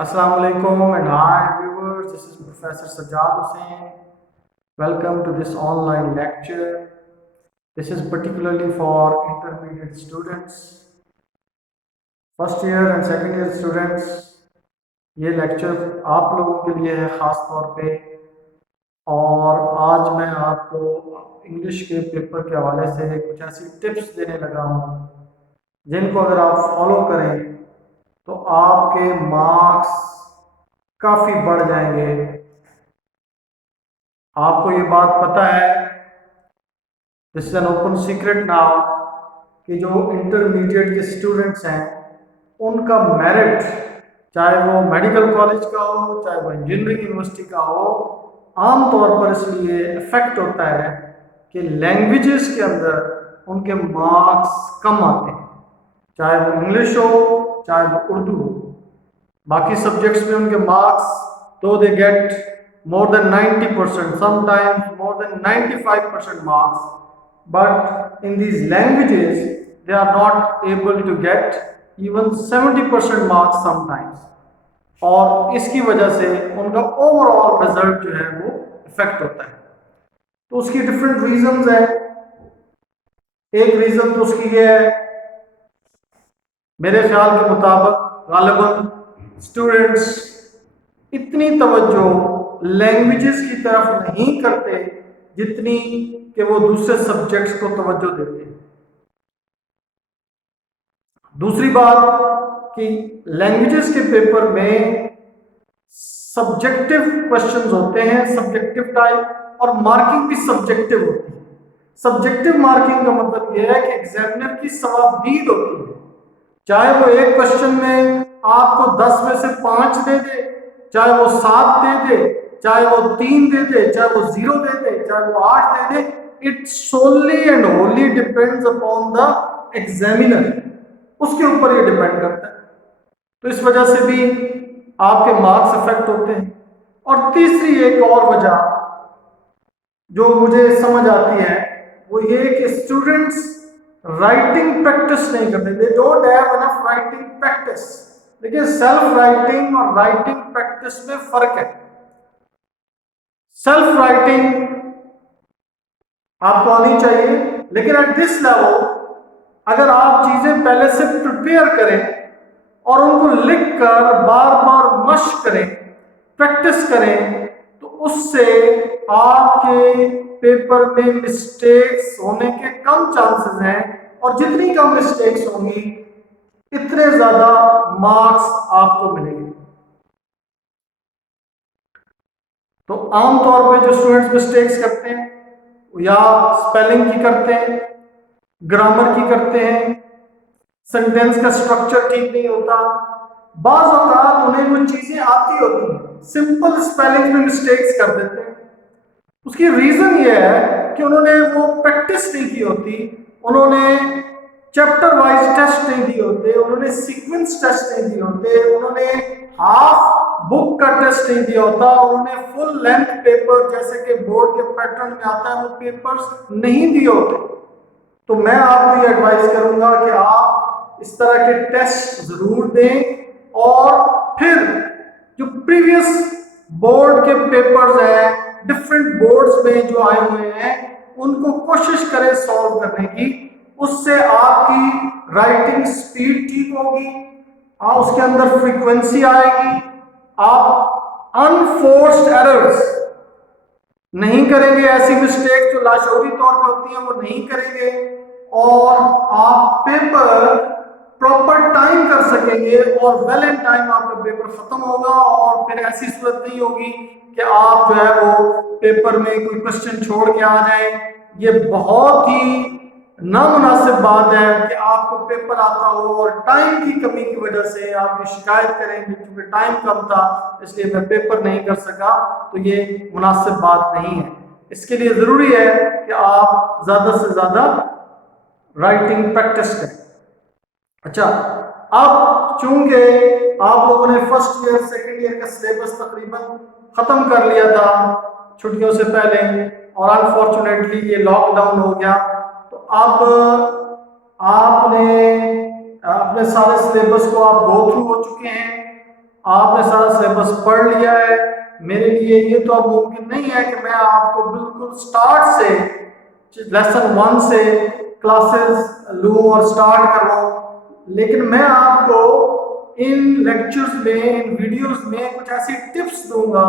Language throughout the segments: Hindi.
Assalamu alaikum and hi viewers, this is Professor Sajjad Hussain. Welcome to this online lecture. This is particularly for intermediate students, first year and second year students. ये लेक्चर आप लोगों के लिए है ख़ास तौर पे। और आज मैं आपको इंग्लिश के पेपर के हवाले से कुछ ऐसी टिप्स देने लगा हूँ जिनको अगर आप फॉलो करें तो आपके मार्क्स काफ़ी बढ़ जाएंगे। आपको ये बात पता है, this is an open secret now, कि जो इंटरमीडिएट के स्टूडेंट्स हैं उनका मेरिट, चाहे वो मेडिकल कॉलेज का हो चाहे वो इंजीनियरिंग यूनिवर्सिटी का हो, आमतौर पर इसलिए इफेक्ट होता है कि लैंग्वेजेस के अंदर उनके मार्क्स कम आते हैं, चाहे वो इंग्लिश हो चाहे वो उर्दू हो। बाकी सब्जेक्ट्स में उनके मार्क्स तो they get more than 90%, sometimes more than 95% marks, but in these languages they are not able to get even 70% marks sometimes, और इसकी वजह से उनका ओवरऑल रिजल्ट जो है वो इफेक्ट होता है। तो उसकी डिफरेंट रीजंस है। एक रीजन तो उसकी ये है, मेरे ख्याल के मुताबिक गालिबन स्टूडेंट्स इतनी तवज्जो लैंग्वेजेस की तरफ नहीं करते जितनी कि वो दूसरे सब्जेक्ट्स को तवज्जो देते हैं। दूसरी बात कि लैंग्वेजेस के पेपर में सब्जेक्टिव क्वेश्चंस होते हैं, सब्जेक्टिव टाइप, और मार्किंग भी सब्जेक्टिव होती है। सब्जेक्टिव मार्किंग का मतलब यह है कि एग्जामिनर की सवाबदीद होती है, चाहे वो एक क्वेश्चन में आपको 10 में से 5 दे दे, चाहे वो 7 दे दे, चाहे वो 3 दे दे, चाहे वो 0 दे दे, चाहे वो 8 दे दे, it solely and wholly depends upon the examiner. उसके ऊपर ये डिपेंड करता है। तो इस वजह से भी आपके मार्क्स इफेक्ट होते हैं। और तीसरी एक और वजह जो मुझे समझ आती है वो ये कि स्टूडेंट्स राइटिंग प्रैक्टिस नहीं करते, they don't have enough writing practice. देखिए, सेल्फ राइटिंग और राइटिंग प्रैक्टिस में फर्क है। सेल्फ राइटिंग आपको आनी चाहिए, लेकिन एट दिस लेवल अगर आप चीजें पहले से प्रिपेयर करें और उनको लिख कर बार बार मश्क करें, प्रैक्टिस करें, तो उससे आपके पेपर में मिस्टेक्स होने के कम चांसेस हैं, और जितनी कम मिस्टेक्स होंगी इतने ज्यादा मार्क्स आपको मिलेंगे। तो आमतौर पे जो स्टूडेंट्स मिस्टेक्स करते हैं या स्पेलिंग की करते हैं, ग्रामर की करते हैं, सेंटेंस का स्ट्रक्चर ठीक नहीं होता, बाज़ औक़ात उन्हें वो चीजें आती होती हैं, सिंपल स्पेलिंग में मिस्टेक्स कर देते हैं। उसकी रीजन ये है कि उन्होंने वो प्रैक्टिस नहीं की होती, उन्होंने चैप्टर वाइज टेस्ट नहीं दिए होते, उन्होंने सीक्वेंस टेस्ट नहीं दिए होते, उन्होंने हाफ बुक का टेस्ट नहीं दिया होता, उन्होंने फुल लेंथ पेपर जैसे कि बोर्ड के पैटर्न में आता है वो पेपर्स नहीं दिए होते। तो मैं आपको ये एडवाइस करूंगा कि आप इस तरह के टेस्ट जरूर दें, और फिर जो प्रीवियस बोर्ड के पेपर्स हैं डिफरेंट बोर्ड्स में जो आए हुए हैं उनको कोशिश करें सॉल्व करने की। उससे आपकी राइटिंग स्पीड ठीक होगी, उसके अंदर फ्रीक्वेंसी आएगी, आप अनफोर्स्ड एरर्स नहीं करेंगे, ऐसी मिस्टेक जो लाशौरी तौर पे होती हैं वो नहीं करेंगे, और आप पेपर प्रॉपर टाइम कर सकेंगे, और वेल इन टाइम आपका पेपर खत्म होगा। और फिर ऐसी सूरत नहीं होगी कि आप जो है वो पेपर में कोई क्वेश्चन छोड़ के आ जाएं। ये बहुत ही नामुनासिब बात है कि आपको पेपर आता हो और टाइम की कमी की वजह से आप ये शिकायत करें कि क्योंकि टाइम कम था इसलिए मैं पेपर नहीं कर सका। तो ये मुनासिब बात नहीं है। इसके लिए ज़रूरी है कि आप ज़्यादा से ज़्यादा राइटिंग प्रैक्टिस करें। अच्छा, अब चूंकि आप लोगों ने फर्स्ट ईयर सेकेंड ईयर का सिलेबस तकरीबन ख़त्म कर लिया था छुट्टियों से पहले, और अनफॉर्चुनेटली ये लॉकडाउन हो गया, तो अब आपने अपने सारे सिलेबस को आप गो थ्रू हो चुके हैं, आपने सारा सिलेबस पढ़ लिया है। मेरे लिए ये तो अब मुमकिन नहीं है कि मैं आपको बिल्कुल स्टार्ट से लेसन 1 से क्लासेस लूँ और स्टार्ट करवाऊँ, लेकिन मैं आपको इन लेक्चर्स में, इन वीडियोस में कुछ ऐसी टिप्स दूंगा,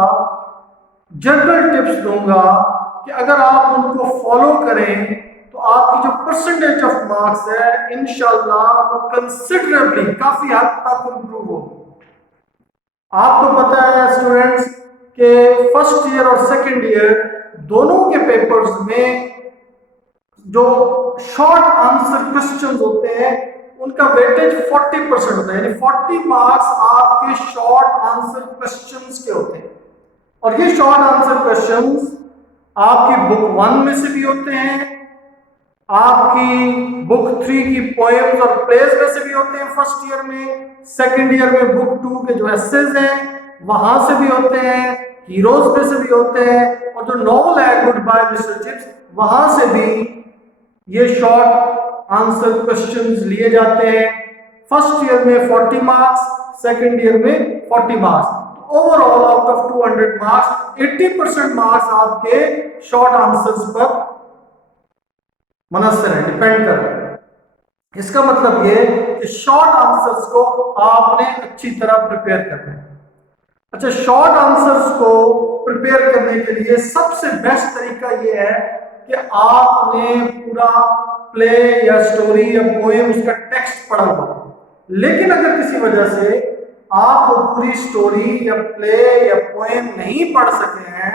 जनरल टिप्स दूंगा कि अगर आप उनको फॉलो करें तो आपकी जो परसेंटेज ऑफ मार्क्स है इंशाल्लाह वो कंसिडरेबली काफी हद तक इंप्रूव होगी। आपको पता है स्टूडेंट्स कि फर्स्ट ईयर और सेकंड ईयर दोनों के पेपर्स में जो शॉर्ट आंसर क्वेश्चंस होते हैं उनका वेटेज 40% होता है, यानी 40 मार्क्स आपके शॉर्ट आंसर क्वेश्चंस के होते हैं। और ये शॉर्ट आंसर क्वेश्चंस आपकी बुक 1 में से भी होते हैं, आपकी बुक 3 की पोएम्स और प्लेस में से भी होते हैं फर्स्ट ईयर में, सेकंड ईयर में बुक 2 के जो एसेज हैं वहां से भी होते हैं, हीरोज में से भी होते हैं, और जो नॉवल है गुड बाय मिस्टर चिप्स वहां से भी ये शॉर्ट आंसर क्वेश्चंस लिए जाते हैं। फर्स्ट ईयर में 40 मार्क्स, सेकंड ईयर में 40 मार्क्स, तो overall out of 200 marks 80% marks आपके शॉर्ट आंसर्स पर मुनस्सर है, डिपेंड कर रहे हैं। इसका मतलब ये कि शॉर्ट आंसर्स को आपने अच्छी तरह प्रिपेयर करना है। अच्छा, शॉर्ट आंसर्स को प्रिपेयर करने के लिए सबसे बेस्ट तरीका ये है कि आपने पूरा प्ले या स्टोरी या पोएम उसका टेक्स्ट पढ़ा हो। लेकिन अगर किसी वजह से आप वो पूरी स्टोरी या प्ले या पोएम नहीं पढ़ सके हैं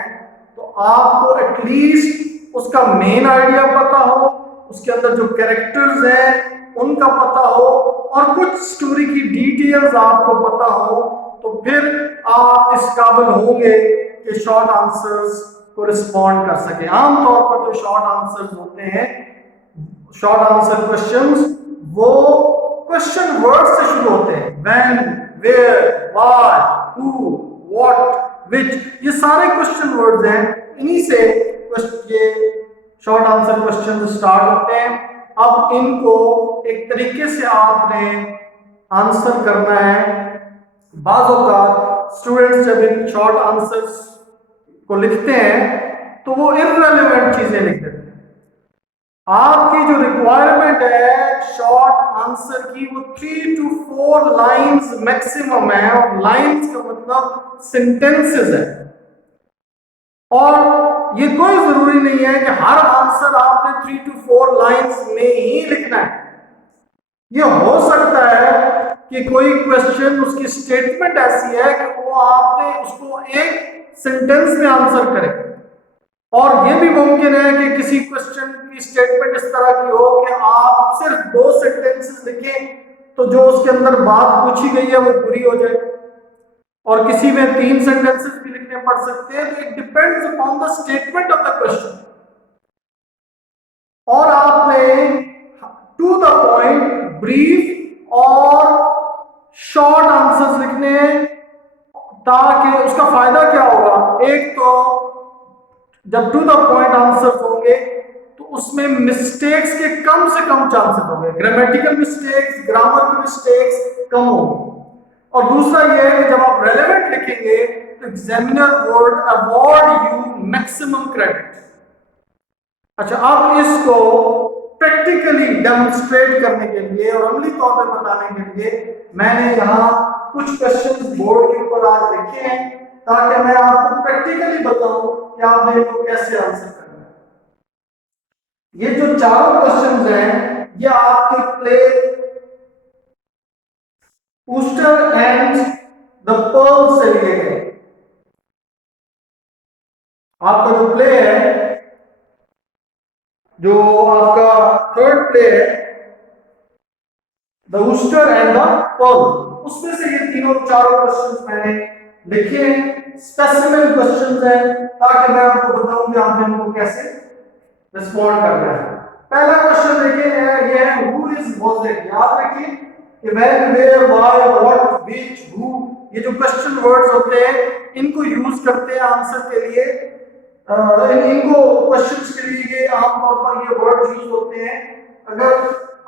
तो आपको एटलीस्ट उसका मेन आइडिया पता हो, उसके अंदर जो कैरेक्टर्स हैं उनका पता हो, और कुछ स्टोरी की डिटेल्स आपको पता हो, तो फिर आप इस काबिल होंगे कि शॉर्ट आंसर्स को रिस्पॉन्ड कर सके। आमतौर पर जो शॉर्ट आंसर्स होते हैं, शॉर्ट आंसर क्वेश्चंस, वो क्वेश्चन वर्ड से शुरू होते हैं। When, where, why, who, what, which, ये सारे क्वेश्चन वर्ड्स हैं, इन्हीं से ये शॉर्ट आंसर क्वेश्चन स्टार्ट होते हैं। अब इनको एक तरीके से आपने आंसर करना है। बाज़ औक़ात स्टूडेंट्स जब इन शॉर्ट आंसर्स को लिखते हैं तो वो इररिलेवेंट चीजें लिख देते हैं। आपकी जो रिक्वायरमेंट है शॉर्ट आंसर की वो 3 to 4 लाइंस मैक्सिमम है, और लाइंस का मतलब सेंटेंसेस है। और ये कोई जरूरी नहीं है कि हर आंसर आपने 3 to 4 लाइंस में ही लिखना है। ये हो सकता है कि कोई क्वेश्चन, उसकी स्टेटमेंट ऐसी है कि वो आपने उसको एक सेंटेंस में आंसर करें, और ये भी मुमकिन है कि किसी क्वेश्चन की स्टेटमेंट इस तरह की हो कि आप सिर्फ 2 सेंटेंसेस लिखें तो जो उसके अंदर बात पूछी गई है वो पूरी हो जाए, और किसी में 3 सेंटेंसेस भी लिखने पड़ सकते हैं। तो it depends upon the statement of the question. और आपने टू द पॉइंट, ब्रीफ और शॉर्ट आंसर्स लिखने हैं, ताकि उसका फायदा क्या होगा, एक तो जब टू द पॉइंट आंसर्स होंगे तो उसमें मिस्टेक्स के कम से कम चांसेस होंगे, ग्रामेटिकल मिस्टेक्स, ग्रामर की मिस्टेक्स कम होंगी। और दूसरा ये है कि जब आप रेलेवेंट लिखेंगे तो examiner would award you maximum credit. अच्छा, अब इसको प्रैक्टिकली डेमोन्स्ट्रेट करने के लिए और अमली तौर पर बताने के लिए मैंने यहाँ कुछ क्वेश्चंस बोर्ड के ऊपर आज लिखे हैं, ताकि मैं आपको प्रैक्टिकली बताऊं कि आपने इनको कैसे आंसर करना है। ये जो चारों क्वेश्चंस हैं ये आपके प्ले ऊस्टर एंड द पर्ल से लिए गए। आपका जो प्ले है, जो आपका थर्ड प्ले है, द ऊस्टर एंड द पर्ल, उसमें से ये तीनों चारों क्वेश्चंस मैंने लिखे हैं, स्पेसिफिक क्वेश्चंस हैं, ताकि मैं आपको बताऊं कि आपने इनको कैसे रिस्पॉन्ड करना है। पहला क्वेश्चन देखिए, ये है हु इज वाज इट। याद रखिए कि when, where, why, what, which, who, ये जो क्वेश्चन वर्ड्स होते हैं इनको यूज करते हैं आंसर के लिए। इनको क्वेश्चंस के लिए ये आमतौर पर ये वर्ड यूज होते हैं। अगर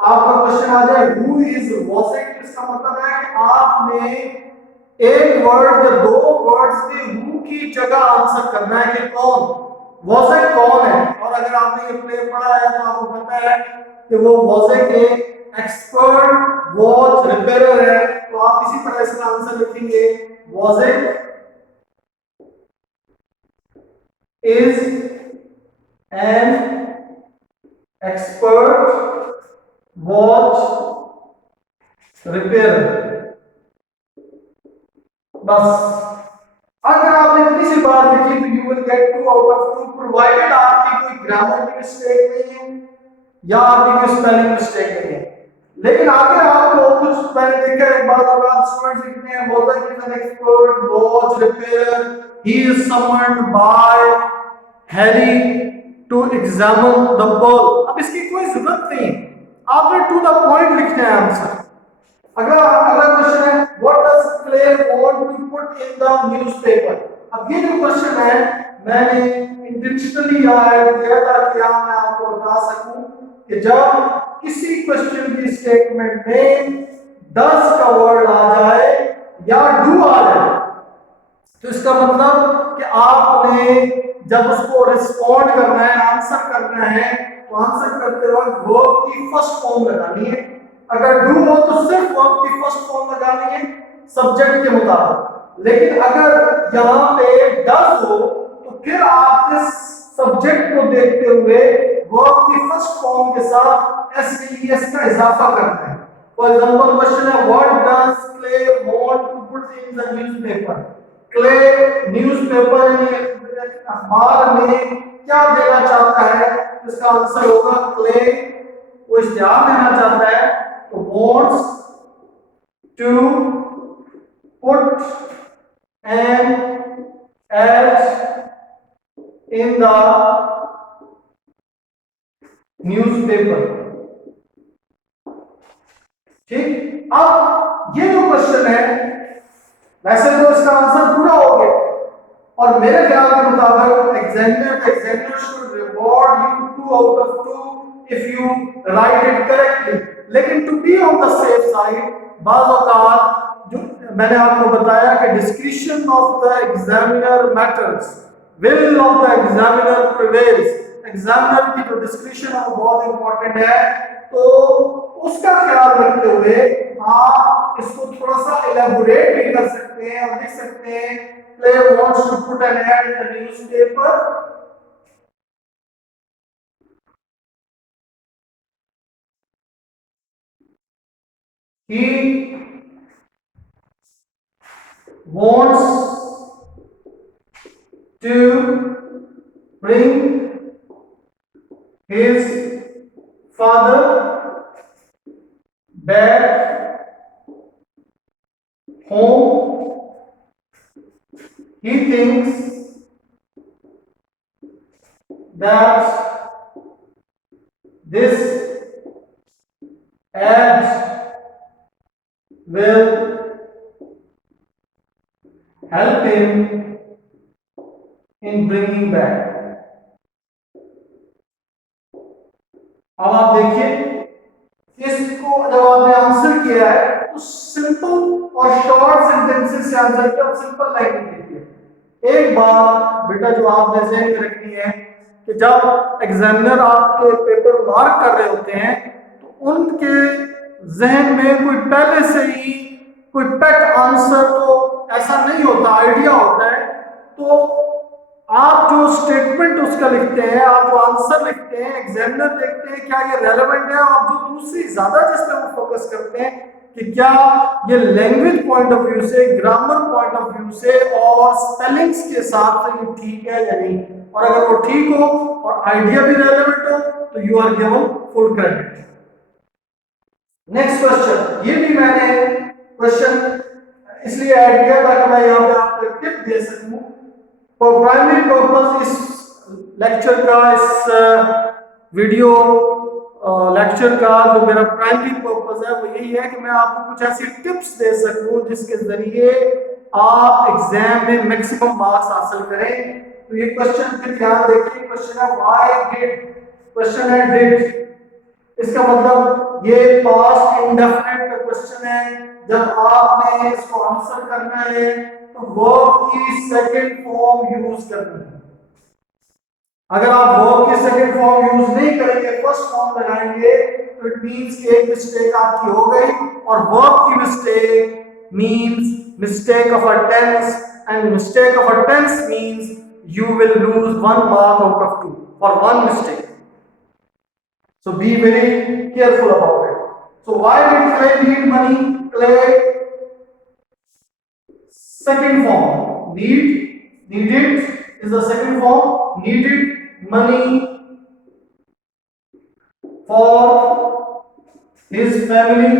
आपका क्वेश्चन आ जाए हु इज वाज इट, इसका मतलब है कि आपने एक वर्ड या दो वर्ड्स में हु की जगह आंसर करना है कि कौन, वॉज कौन है। और अगर आपने ये प्ले पढ़ा है तो आपको पता है कि वो वॉज के एक्सपर्ट वॉच रिपेयरर है, तो आप इसी तरह इसका आंसर लिखेंगे was is an expert watch repairer. बस अगर आपने इतनी सी बात लिखी तो you will get 2 out of 2, provided आपकी कोई ग्रामर की मिस्टेक नहीं है या आपकी कोई स्पेलिंग मिस्टेक नहीं है। लेकिन आगे आपको कुछ मैंने देखा है बाद स्टूडेंट्स लिखते हैं बोलता है कि an expert watch repair he is summoned by Harry to examine the ball. अब इसकी कोई जरूरत नहीं, आपने टू द पॉइंट लिखना है आंसर। अगला क्वेश्चन है what does Claire want to put in the newspaper. अब ये जो क्वेश्चन है मैंने इंटेंशनली ऐड किया था कि मैं आपको बता सकूं कि जब किसी क्वेश्चन की स्टेटमेंट में डज का वर्ड आ जाए या डू आ जाए तो इसका मतलब कि आपने जब उसको रिस्पॉन्ड करना है, आंसर करना है, तो आंसर करते वक्त वर्ब की फर्स्ट फॉर्म लगानी है। अगर डू हो तो सिर्फ वर्ब की फर्स्ट फॉर्म लगानी है सब्जेक्ट के मुताबिक। लेकिन अगर यहाँ पे डज हो तो फिर आपने सब्जेक्ट को देखते हुए वर्ब की फर्स्ट फॉर्म के साथ एस का इजाफा करना है। फॉर एग्जांपल क्वेश्चन है what does Clay want to put in the newspaper. Clay newspaper में अखबार में क्या देना चाहता है, इसका आंसर होगा क्ले वो इश्तिहार देना चाहता है तो wants to put an ad in the newspaper। ठीक, अब ये जो क्वेश्चन है वैसे तो इसका आंसर पूरा हो गया और मेरे ख्याल के मुताबिक examiner should reward you 2 out of 2 if you write it correctly. लेकिन to be on the safe side बाज़ औक़ात जो मैंने आपको बताया कि discretion of the examiner matters, will of the examiner prevails. Examiner की जो डिस्क्रिशन है वो बहुत इंपॉर्टेंट है, तो उसका ख्याल रखते हुए आप इसको थोड़ा सा इलैबोरेट भी कर सकते हैं और लिख सकते हैं Clay wants to put an ad in the newspaper. He wants to bring his father back home. He thinks that this ad will help him in bringing back। अब आप देखिए इसको जब आपने आंसर किया है तो सिंपल और शॉर्ट सेंटेंसेस से आंसर किया, सिंपल लाइन लिखिए। एक बात बेटा जो आपने ज़हन में रखनी है कि जब एग्जामिनर आपके पेपर मार्क कर रहे होते हैं तो उनके जहन में कोई पहले से ही कोई पेट आंसर तो ऐसा नहीं होता, आइडिया होता है। तो आप जो स्टेटमेंट उसका लिखते हैं, आप जो आंसर लिखते हैं, एग्जामिनर देखते हैं क्या ये रेलेवेंट है, और जो दूसरी ज्यादा जिस पे वो फोकस करते हैं कि क्या ये लैंग्वेज पॉइंट ऑफ व्यू से, ग्रामर पॉइंट ऑफ व्यू से और स्पेलिंग्स के हिसाब से ये ठीक है या नहीं। और अगर वो ठीक हो और आइडिया भी रेलेवेंट हो तो you are given full credit. Next question, ये भी मैंने क्वेश्चन इसलिए ऐड किया ताकि मैं यहाँ पे आपको एक टिप दे सकूं। फॉर प्राइमरी पर्पस इस लेक्चर का, इस वीडियो लेक्चर का जो मेरा प्राइमरी पर्पस है वो यही है कि मैं आपको कुछ ऐसी टिप्स दे सकूं जिसके जरिए आप एग्जाम में मैक्सिमम मार्क्स हासिल करें। तो ये क्वेश्चन फिर ध्यान देखिए, क्वेश्चन है व्हाई डिड, क्वेश्चन है डिड, इसका मतलब ये पास्ट इंडेफिनिट का क्वेश्चन है जब आपने इसको आंसर करना है तो वर्ब की सेकंड फॉर्म यूज करनी है। अगर आप वर्ब की सेकंड फॉर्म यूज नहीं करेंगे, फर्स्ट फॉर्म लगाएंगे, तो इट मींस कि एक मिस्टेक आपकी हो गई, और वर्ब की mistake means mistake of a tense, and mistake of a tense means you will lose 1 mark out of 2 for one mistake. So be very careful about it. So why did Clay need money? Clay second form, needed is the second form, needed money for his family.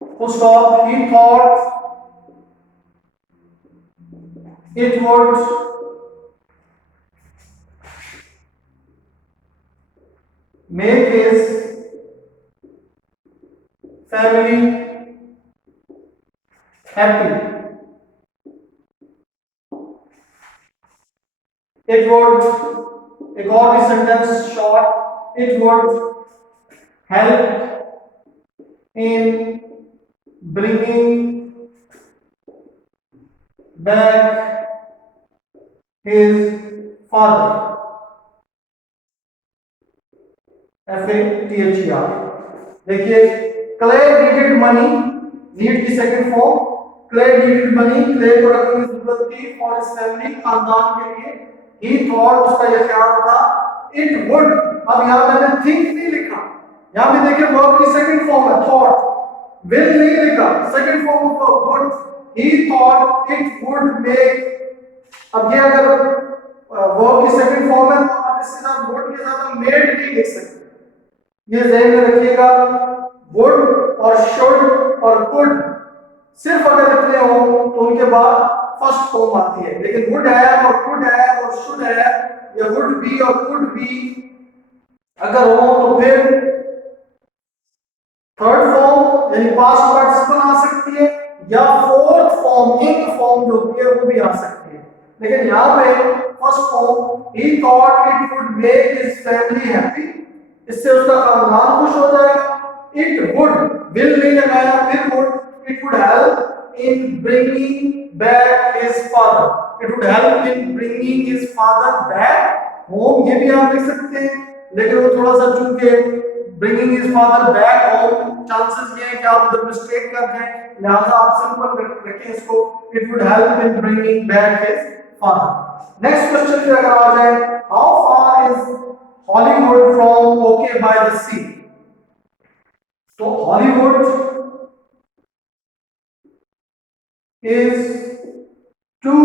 Full stop. He thought it would make his family happy. It would, एक और भी sentence short, it would help in bringing back his father. FATHER. देखिए, Clay needed money, need की second form, Clay needed money, Clay को रकम की जरूरत थी for his family, खानदान के लिए. He thought, उसका यह ख्याल था, it would. अब यहाँ मैंने think नहीं लिखा, यहाँ भी देखिए verb की second form है thought, will नहीं लिखा, second form of would. He thought it would make. अब ये अगर verb की second form है तो आप इसके साथ would के साथ हम made नहीं लिख सकते. ये ध्यान में रखिएगा, would और should और could सिर्फ अगर इतने हो तो उनके बाद फर्स्ट फॉर्म आती है, लेकिन would है और could है और should है या would be और could be अगर हो तो फिर थर्ड फॉर्म यानी पास्ट पार्टिसिपल आ सकती है, या फोर्थ फॉर्म ing फॉर्म जो होती है वो भी आ सकती है. लेकिन यहाँ पे first form, he thought it would make his family happy, इससे उसका खानदान खुश हो जाएगा. It would, will नहीं लगाया, फिर would, it would help in bringing back his father. It would help in bringing his father back home. ये भी आप लिख सकते हैं, लेकिन वो थोड़ा सा चूंकि bringing his father back home chances ये है कि आप उधर मिस्टेक कर जाएं, लिहाजा आप सिंपल रखें इसको. It would help in bringing back his father. Next question पे अगर आ जाए, how far is Hollywood from OK by the sea? So Hollywood is 200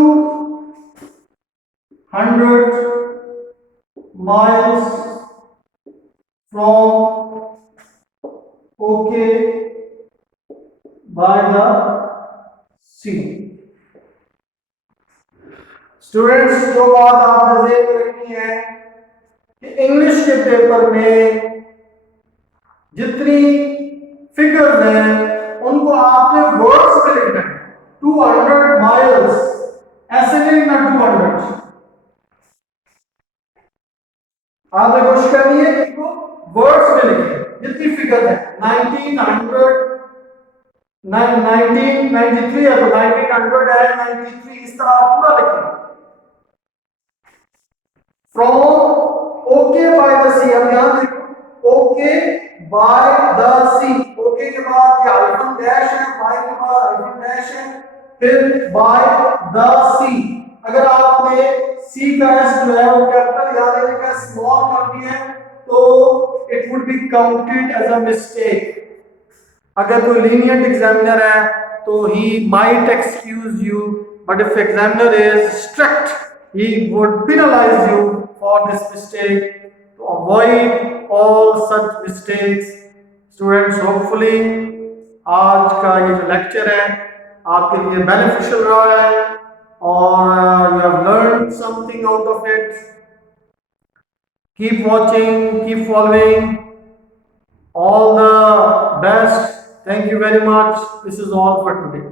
miles from OK by the sea. Students, जो बात आपने ध्यान रखनी है कि इंग्लिश के पेपर में जितनी फिगर्स हैं उनको आपने वर्ड्स में लिखना है. 200 माइल्स ऐसे नहीं लिखना 200. आपने कोशिश करनी है कि इसको वर्ड्स में लिखें. जितनी फिगर है 1900 1993 है तो 1900 है 93, इस तरह आप पूरा लिखें. From OK by the sea, अब ध्यान देखो OK by the sea, OK के बाद ये हाइफन डैश है, by के बाद हाइफन डैश है, फिर by the sea. अगर आपने C का S जो है वो कैपिटल या लेने का स्मॉल कर दिया है तो it would be counted as a mistake. अगर कोई lenient examiner है तो he might excuse you, but if examiner is strict he would penalize you for this mistake. To avoid all such mistakes, students, hopefully आज का ये जो लेक्चर है आपके लिए बेनिफिशियल रहा है और you have learned something out of it. Keep watching, keep following. All the best. Thank you very much. This is all for today.